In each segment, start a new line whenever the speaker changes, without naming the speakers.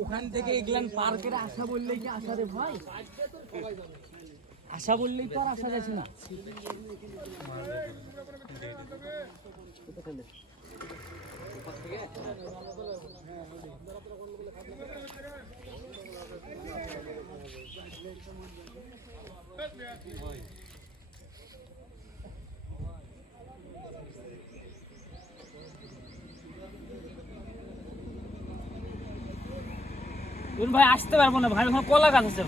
ওখান থেকে এগুলান পার্কের আশা বললেই কি আশা রে ভাই? আশা বললেই তো আর আশা যাচ্ছে না। তুমি ভাই আসতে পারব না, ভাই ওখানে কলা গাছ আছে।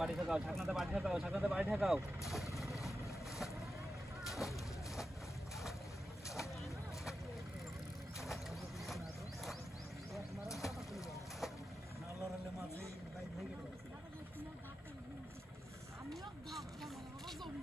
বাড়ি ঠাকাও ঢাকনাতে বাড়ি ঠাকাও ঢাকনাতে বাড়ি ঠাকাও।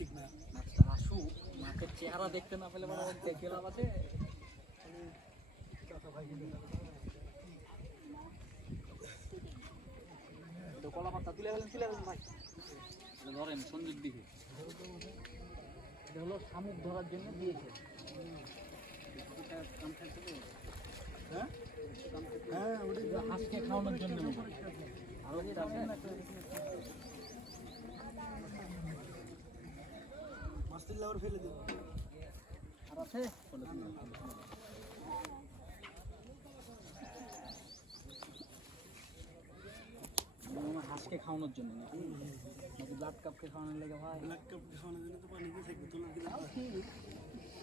মাছটা আসুক মাছের চেহারা দেখতে না পেলে মানে দেখে লাভ আছে। কলা পাতা তুলে ফেলেন তুলে ফেলেন ভাই। ধরেন সঞ্জুর দিকে। এটা হলো শামুক ধরার জন্য দিয়েছে? হ্যাঁ? কাম খাইতে? হাঁসকে খাওয়ানোর জন্য। আরও আছে আর আছে? হাঁসকে খাওয়ানোর জন্য নাকি? নাকি ব্লাড কাপকে খাওয়ানোর লেগে ভাই? তাও ঠিক।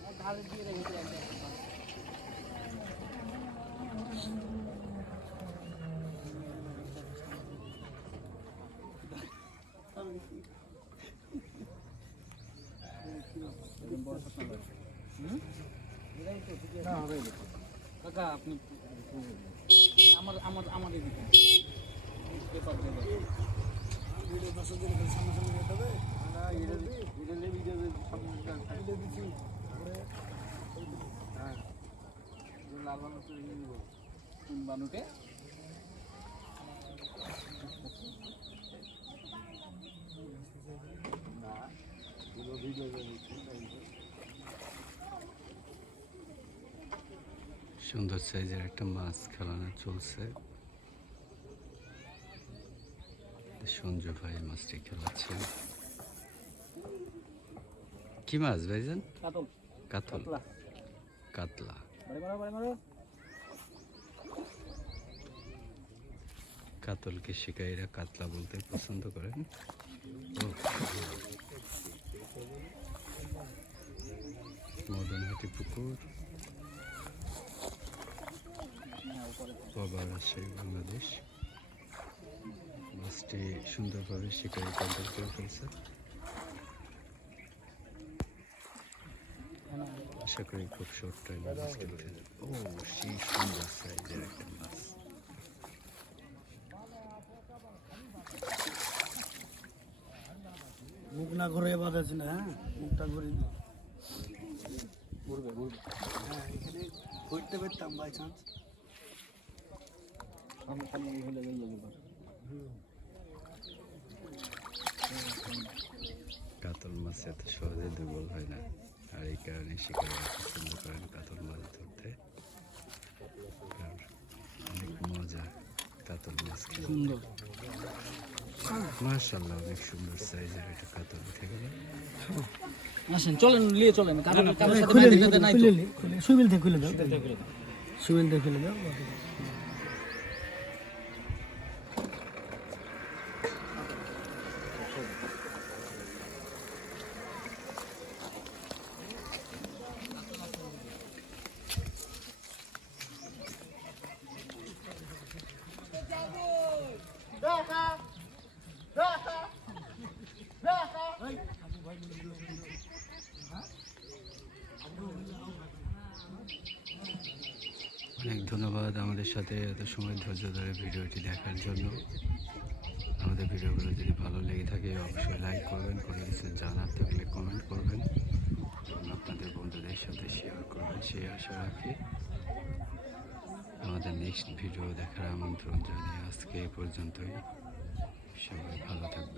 আর ধারে দিয়ে রেখেছি একটা। এরকম বড় প্রশ্ন করে। হুম? কাকা আপনি আমার আমার আমার এদিকে দেবেন কোন বানুকে
সুন্দর সাইজের একটা মাছ খেলানো চলছে। সঞ্জু ভাই মাছটি খেলাচ্ছেন কি মাছ ভাইজান?
কাতল।
কাতল। কাতলকে শিকারীরা কাতলা বলতে পছন্দ করেন। মদনহাটি পুকুর
হ্যাঁ উপরে
বাবা রাজশাহী বাংলাদেশ মাছটি সুন্দরভাবে শিকারি কন্ট্রোল করে ফেলছে। আশা করি খুব শর্ট টাইমে ও সেই সুন্দর সাইজের একটা মাছ।
মুখ না আছে না হ্যাঁ? মুখটা করে দিই।
ঘুরবে ঘুরবে।
হ্যাঁ এখানে ঘুরতে পারতাম বাই চান্স
কাতল মাছ এত সহজে দুর্বল হয় না। আর এই কারণে শিকারীরা পছন্দ করেন কাতল মাছ ধরতে। অনেক মজা কাতল মাছ
সুন্দর।
মার্শাল্লাহ অনেক সুন্দর সাইজের একটা কাতল উঠে গেল
আসেন চলেন নিয়ে চলেন। কারণ কারোর সাথে নাই
খুলে সুবিল থেকে খুলে। দাও। সুবিল থেকে খুলে দাও।
অনেক ধন্যবাদ আমাদের সাথে এত সময় ধৈর্য ধরে ভিডিওটি দেখার জন্য। আমাদের ভিডিওগুলো যদি ভালো লেগে থাকে, অবশ্যই লাইক করবেন, কোনো কিছু জানার থাকলে কমেন্ট করবেন। এবং আপনাদের বন্ধুদের সাথে শেয়ার করবেন, সেই আশা রাখি। আমাদের নেক্সট ভিডিও দেখার আমন্ত্রণ জানিয়ে আজকে এই পর্যন্তই। সবাই ভালো থাকবেন।